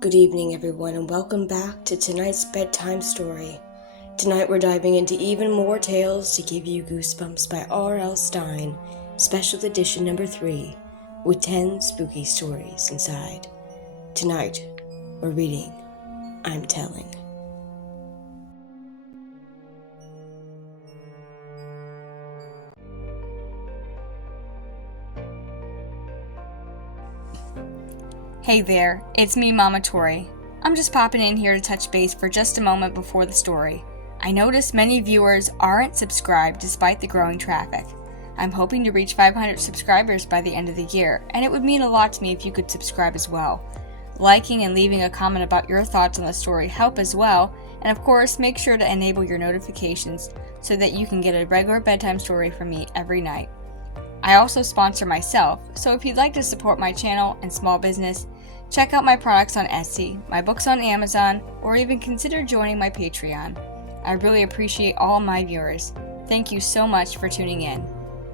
Good evening, everyone, and welcome back to tonight's bedtime story. Tonight we're diving into even more tales to give you goosebumps by R.L. Stine, special edition number 3, with 10 spooky stories inside. Tonight, we're reading I'm Telling. Hey there, it's me, Mama Tori. I'm just popping in here to touch base for just a moment before the story. I noticed many viewers aren't subscribed despite the growing traffic. I'm hoping to reach 500 subscribers by the end of the year, and it would mean a lot to me if you could subscribe as well. Liking and leaving a comment about your thoughts on the story help as well, and of course, make sure to enable your notifications so that you can get a regular bedtime story from me every night. I also sponsor myself, so if you'd like to support my channel and small business, check out my products on Etsy, my books on Amazon, or even consider joining my Patreon. I really appreciate all my viewers. Thank you so much for tuning in.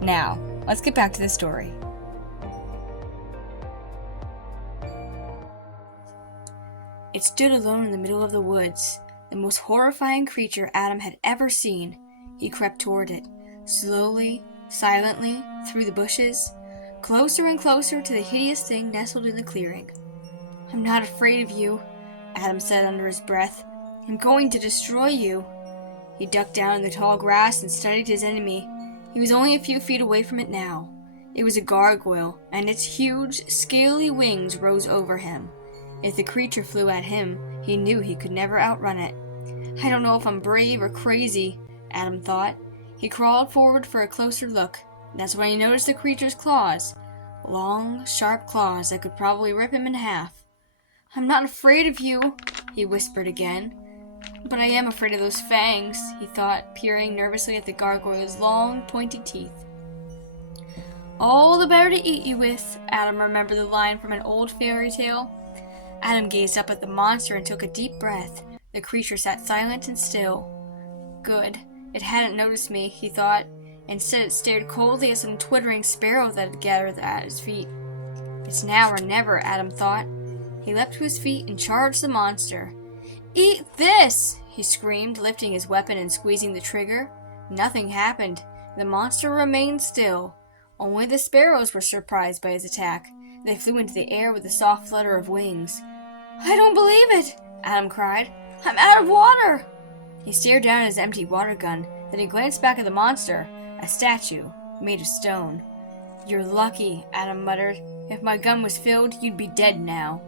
Now, let's get back to the story. It stood alone in the middle of the woods, the most horrifying creature Adam had ever seen. He crept toward it, slowly, silently, through the bushes, closer and closer to the hideous thing nestled in the clearing. "I'm not afraid of you," Adam said under his breath. "I'm going to destroy you." He ducked down in the tall grass and studied his enemy. He was only a few feet away from it now. It was a gargoyle, and its huge, scaly wings rose over him. If the creature flew at him, he knew he could never outrun it. "I don't know if I'm brave or crazy," Adam thought. He crawled forward for a closer look. That's when he noticed the creature's claws. Long, sharp claws that could probably rip him in half. "I'm not afraid of you," he whispered again. "But I am afraid of those fangs," he thought, peering nervously at the gargoyle's long, pointy teeth. "All the better to eat you with," Adam remembered the line from an old fairy tale. Adam gazed up at the monster and took a deep breath. The creature sat silent and still. Good. It hadn't noticed me, he thought. Instead, it stared coldly at some twittering sparrow that had gathered at his feet. It's now or never, Adam thought. He leapt to his feet and charged the monster. "Eat this!" he screamed, lifting his weapon and squeezing the trigger. Nothing happened. The monster remained still. Only the sparrows were surprised by his attack. They flew into the air with a soft flutter of wings. "I don't believe it!" Adam cried. "I'm out of water!" He stared down at his empty water gun. Then he glanced back at the monster, a statue made of stone. "You're lucky," Adam muttered. "If my gun was filled, you'd be dead now."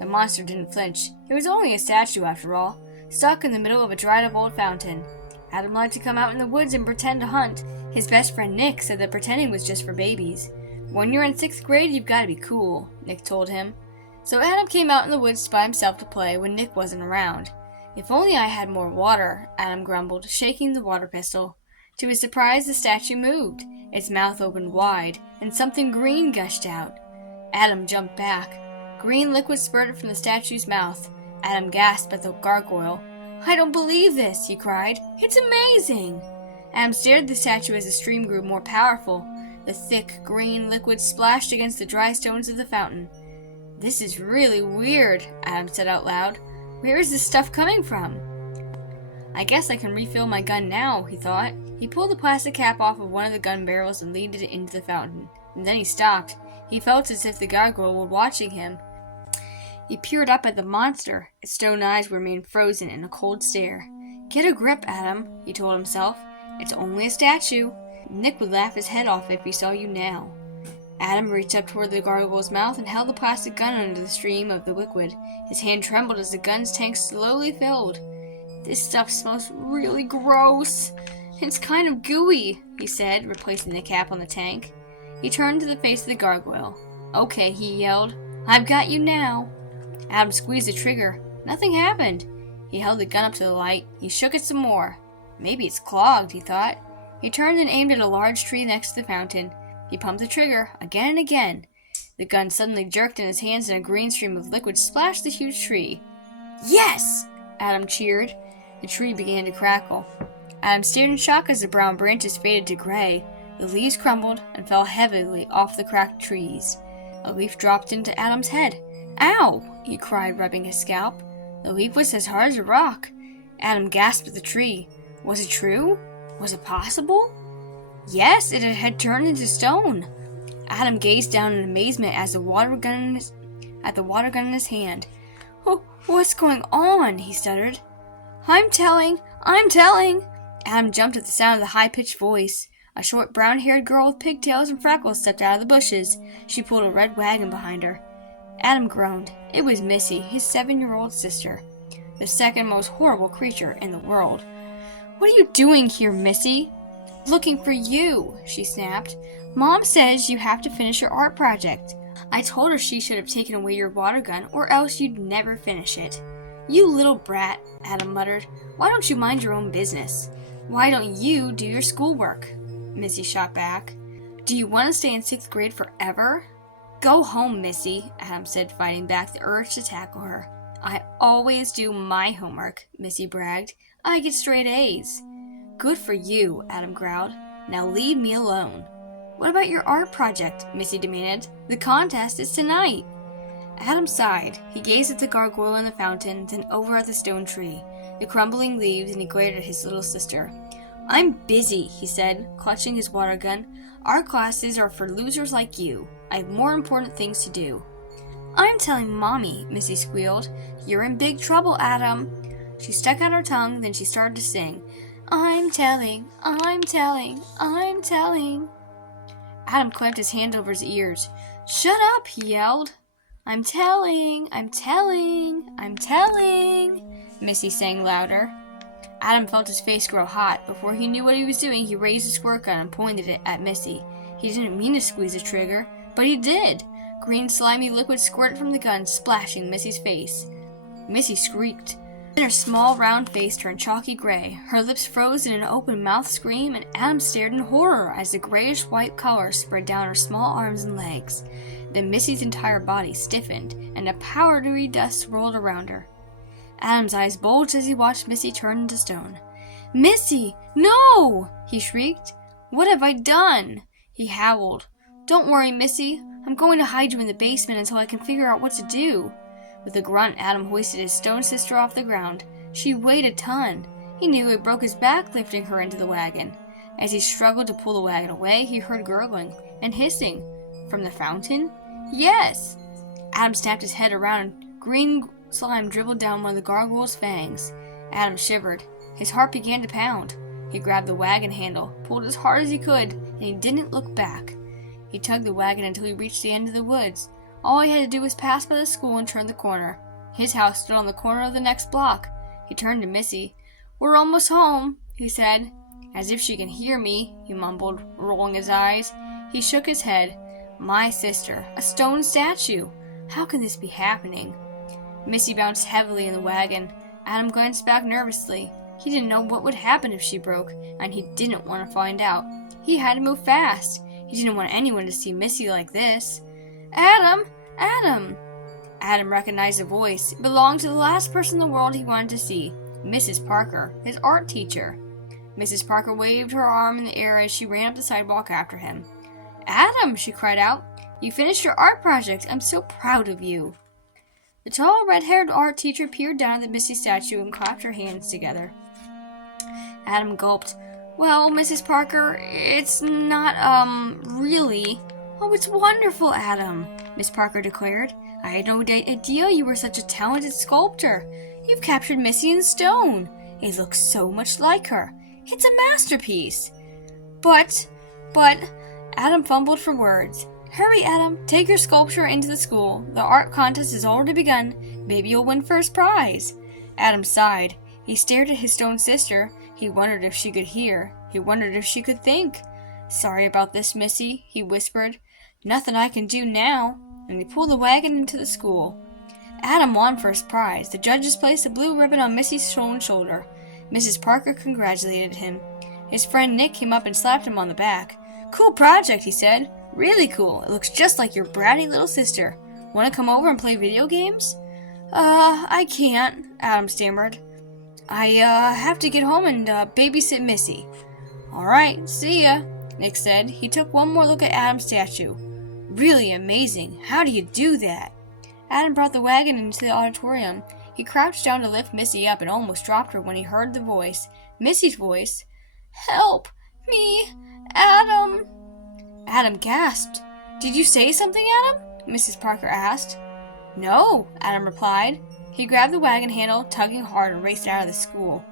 The monster didn't flinch. It was only a statue, after all, stuck in the middle of a dried-up old fountain. Adam liked to come out in the woods and pretend to hunt. His best friend Nick said that pretending was just for babies. "When you're in 6th grade, you've got to be cool," Nick told him. So Adam came out in the woods by himself to play when Nick wasn't around. "If only I had more water," Adam grumbled, shaking the water pistol. To his surprise, the statue moved. Its mouth opened wide, and something green gushed out. Adam jumped back. Green liquid spurted from the statue's mouth. Adam gasped at the gargoyle. "I don't believe this," he cried. "It's amazing!" Adam stared at the statue as the stream grew more powerful. The thick, green liquid splashed against the dry stones of the fountain. "This is really weird," Adam said out loud. "Where is this stuff coming from?" "I guess I can refill my gun now," he thought. He pulled the plastic cap off of one of the gun barrels and leaned it into the fountain. And then he stopped. He felt as if the gargoyle were watching him. He peered up at the monster. Its stone eyes remained frozen in a cold stare. "Get a grip, Adam," he told himself. "It's only a statue. Nick would laugh his head off if he saw you now." Adam reached up toward the gargoyle's mouth and held the plastic gun under the stream of the liquid. His hand trembled as the gun's tank slowly filled. "This stuff smells really gross. It's kind of gooey," he said, replacing the cap on the tank. He turned to the face of the gargoyle. "Okay," he yelled. "I've got you now." Adam squeezed the trigger. Nothing happened. He held the gun up to the light. He shook it some more. "Maybe it's clogged," he thought. He turned and aimed at a large tree next to the fountain. He pumped the trigger, again and again. The gun suddenly jerked in his hands and a green stream of liquid splashed the huge tree. "Yes!" Adam cheered. The tree began to crackle. Adam stared in shock as the brown branches faded to gray. The leaves crumbled and fell heavily off the cracked trees. A leaf dropped into Adam's head. Ow! He cried, rubbing his scalp. The leaf was as hard as a rock. Adam gasped at the tree. Was it true? Was it possible? Yes, it had turned into stone. Adam gazed down in amazement at the water gun in his hand. Oh, what's going on? He stuttered. I'm telling! Adam jumped at the sound of the high-pitched voice. A short brown-haired girl with pigtails and freckles stepped out of the bushes. She pulled a red wagon behind her. Adam groaned. It was Missy, his 7-year-old sister, the second most horrible creature in the world. What are you doing here, Missy? Looking for you, she snapped. Mom says you have to finish your art project. I told her she should have taken away your water gun, or else you'd never finish it. You little brat, Adam muttered. Why don't you mind your own business? Why don't you do your schoolwork? Missy shot back. Do you want to stay in 6th grade forever? Go home, Missy, Adam said, fighting back the urge to tackle her. I always do my homework, Missy bragged. I get straight A's. Good for you, Adam growled. Now leave me alone. What about your art project? Missy demanded. The contest is tonight. Adam sighed. He gazed at the gargoyle in the fountain, then over at the stone tree, the crumbling leaves, and he glared at his little sister. I'm busy, he said, clutching his water gun. Art classes are for losers like you. I have more important things to do. I'm telling Mommy, Missy squealed. You're in big trouble, Adam. She stuck out her tongue, then she started to sing. I'm telling. Adam clamped his hand over his ears. Shut up, he yelled. I'm telling, Missy sang louder. Adam felt his face grow hot. Before he knew what he was doing, he raised his squirt gun and pointed it at Missy. He didn't mean to squeeze the trigger, but he did. Green slimy liquid squirted from the gun, splashing Missy's face. Missy shrieked. Then her small round face turned chalky gray. Her lips froze in an open-mouthed scream, and Adam stared in horror as the grayish-white color spread down her small arms and legs. Then Missy's entire body stiffened, and a powdery dust swirled around her. Adam's eyes bulged as he watched Missy turn into stone. Missy! No! He shrieked. What have I done? He howled. Don't worry, Missy. I'm going to hide you in the basement until I can figure out what to do. With a grunt, Adam hoisted his stone sister off the ground. She weighed a ton. He knew it broke his back lifting her into the wagon. As he struggled to pull the wagon away, he heard gurgling and hissing. From the fountain? Yes! Adam snapped his head around and green slime dribbled down one of the gargoyle's fangs. Adam shivered. His heart began to pound. He grabbed the wagon handle, pulled as hard as he could, and he didn't look back. He tugged the wagon until he reached the end of the woods. All he had to do was pass by the school and turn the corner. His house stood on the corner of the next block. He turned to Missy. We're almost home, he said. As if she can hear me, he mumbled, rolling his eyes. He shook his head. My sister, a stone statue. How can this be happening? Missy bounced heavily in the wagon. Adam glanced back nervously. He didn't know what would happen if she broke, and he didn't want to find out. He had to move fast. He didn't want anyone to see Missy like this. Adam! Adam recognized the voice. It belonged to the last person in the world he wanted to see, Mrs. Parker, his art teacher. Mrs. Parker waved her arm in the air as she ran up the sidewalk after him. Adam, she cried out, you finished your art project. I'm so proud of you. The tall, red-haired art teacher peered down at the Missy statue and clapped her hands together. Adam gulped. Well, Mrs. Parker, it's not, really. Oh, it's wonderful, Adam, Miss Parker declared. I had no idea you were such a talented sculptor. You've captured Missy in stone. It looks so much like her. It's a masterpiece. But, Adam fumbled for words. Hurry, Adam, take your sculpture into the school. The art contest has already begun. Maybe you'll win first prize. Adam sighed. He stared at his stone sister. He wondered if she could hear. He wondered if she could think. Sorry about this, Missy, he whispered. Nothing I can do now. And he pulled the wagon into the school. Adam won first prize. The judges placed a blue ribbon on Missy's stone shoulder. Mrs. Parker congratulated him. His friend Nick came up and slapped him on the back. Cool project, he said. Really cool. It looks just like your bratty little sister. Want to come over and play video games? I can't, Adam stammered. I have to get home and babysit Missy. All right, see ya, Nick said. He took one more look at Adam's statue. Really amazing. How do you do that? Adam brought the wagon into the auditorium. He crouched down to lift Missy up and almost dropped her when he heard the voice. Missy's voice. "Help me, Adam!" Adam gasped. "Did you say something, Adam?" Mrs. Parker asked. "No," Adam replied. He grabbed the wagon handle, tugging hard, and raced out of the school.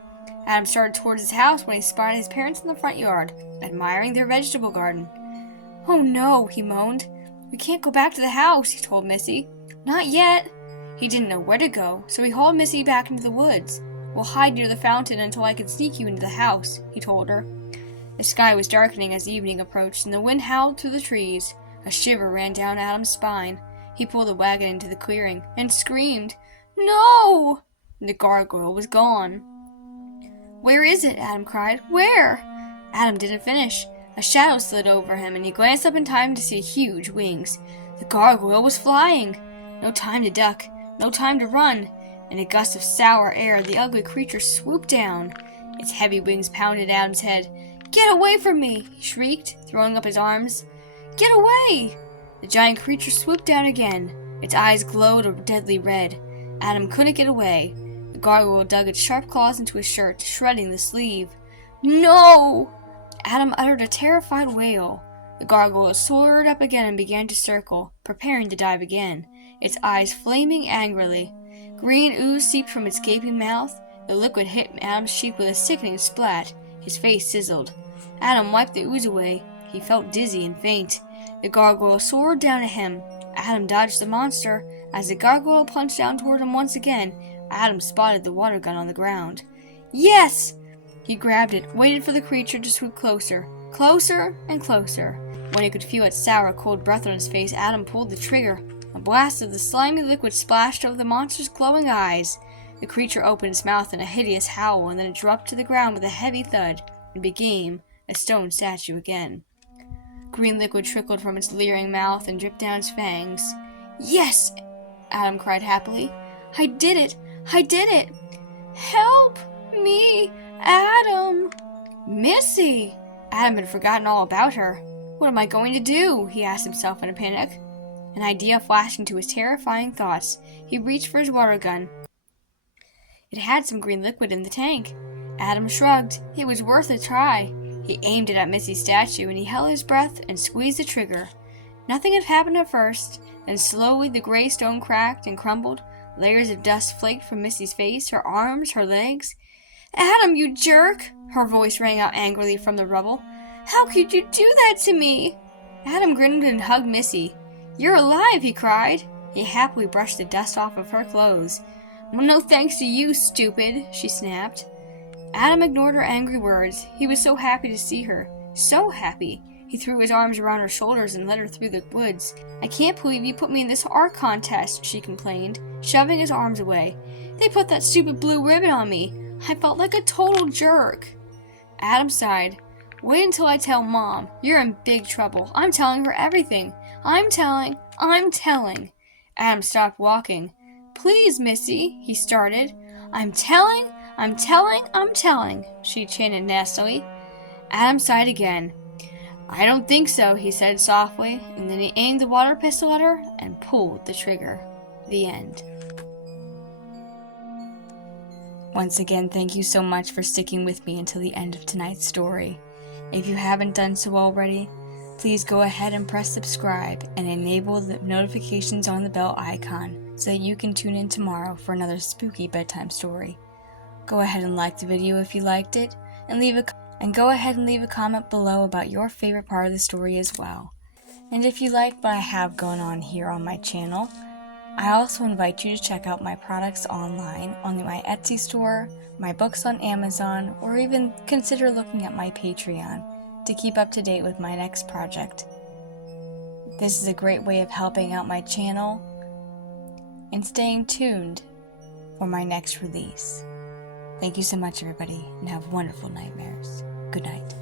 Adam started towards his house when he spotted his parents in the front yard, admiring their vegetable garden. "Oh no," he moaned. "We can't go back to the house," he told Missy. "Not yet." He didn't know where to go, so he hauled Missy back into the woods. "We'll hide near the fountain until I can sneak you into the house," he told her. The sky was darkening as evening approached, and the wind howled through the trees. A shiver ran down Adam's spine. He pulled the wagon into the clearing and screamed, "No!" The gargoyle was gone. "Where is it?" Adam cried. "Where?" Adam didn't finish. A shadow slid over him, and he glanced up in time to see huge wings. The gargoyle was flying. No time to duck, no time to run. In a gust of sour air, the ugly creature swooped down. Its heavy wings pounded Adam's head. "Get away from me!" he shrieked, throwing up his arms. "Get away!" The giant creature swooped down again. Its eyes glowed a deadly red. Adam couldn't get away. The gargoyle dug its sharp claws into his shirt, shredding the sleeve. "No!" Adam uttered a terrified wail. The gargoyle soared up again and began to circle, preparing to dive again, its eyes flaming angrily. Green ooze seeped from its gaping mouth. The liquid hit Adam's cheek with a sickening splat. His face sizzled. Adam wiped the ooze away. He felt dizzy and faint. The gargoyle soared down at him. Adam dodged the monster. As the gargoyle plunged down toward him once again, Adam spotted the water gun on the ground. "Yes!" He grabbed it, waited for the creature to swoop closer, closer and closer. When he could feel its sour, cold breath on his face, Adam pulled the trigger. A blast of the slimy liquid splashed over the monster's glowing eyes. The creature opened its mouth in a hideous howl, and then it dropped to the ground with a heavy thud and became a stone statue again. Green liquid trickled from its leering mouth and dripped down its fangs. "Yes!" Adam cried happily. "I did it! I did it! Help me, Adam!" "Missy!" Adam had forgotten all about her. "What am I going to do?" he asked himself in a panic. An idea flashed into his terrifying thoughts. He reached for his water gun. It had some green liquid in the tank. Adam shrugged. It was worth a try. He aimed it at Missy's statue, and he held his breath and squeezed the trigger. Nothing had happened at first, and slowly the gray stone cracked and crumbled. Layers of dust flaked from Missy's face, her arms, her legs. "Adam, you jerk!" Her voice rang out angrily from the rubble. "How could you do that to me?" Adam grinned and hugged Missy. "You're alive!" he cried. He happily brushed the dust off of her clothes. "Well, no thanks to you, stupid," she snapped. Adam ignored her angry words. He was so happy to see her. So happy. He threw his arms around her shoulders and led her through the woods. "I can't believe you put me in this art contest," she complained, shoving his arms away. "They put that stupid blue ribbon on me. I felt like a total jerk." Adam sighed. "Wait until I tell Mom. You're in big trouble. I'm telling her everything. I'm telling. Adam stopped walking. "Please, Missy," he started. I'm telling, she chanted nastily. Adam sighed again. "I don't think so," he said softly, and then he aimed the water pistol at her and pulled the trigger. The end. Once again, thank you so much for sticking with me until the end of tonight's story. If you haven't done so already, please go ahead and press subscribe and enable the notifications on the bell icon so that you can tune in tomorrow for another spooky bedtime story. Go ahead and like the video if you liked it, and go ahead and leave a comment below about your favorite part of the story as well. And if you like what I have going on here on my channel, I also invite you to check out my products online on my Etsy store, my books on Amazon, or even consider looking at my Patreon to keep up to date with my next project. This is a great way of helping out my channel and staying tuned for my next release. Thank you so much, everybody, and have wonderful nightmares. Good night.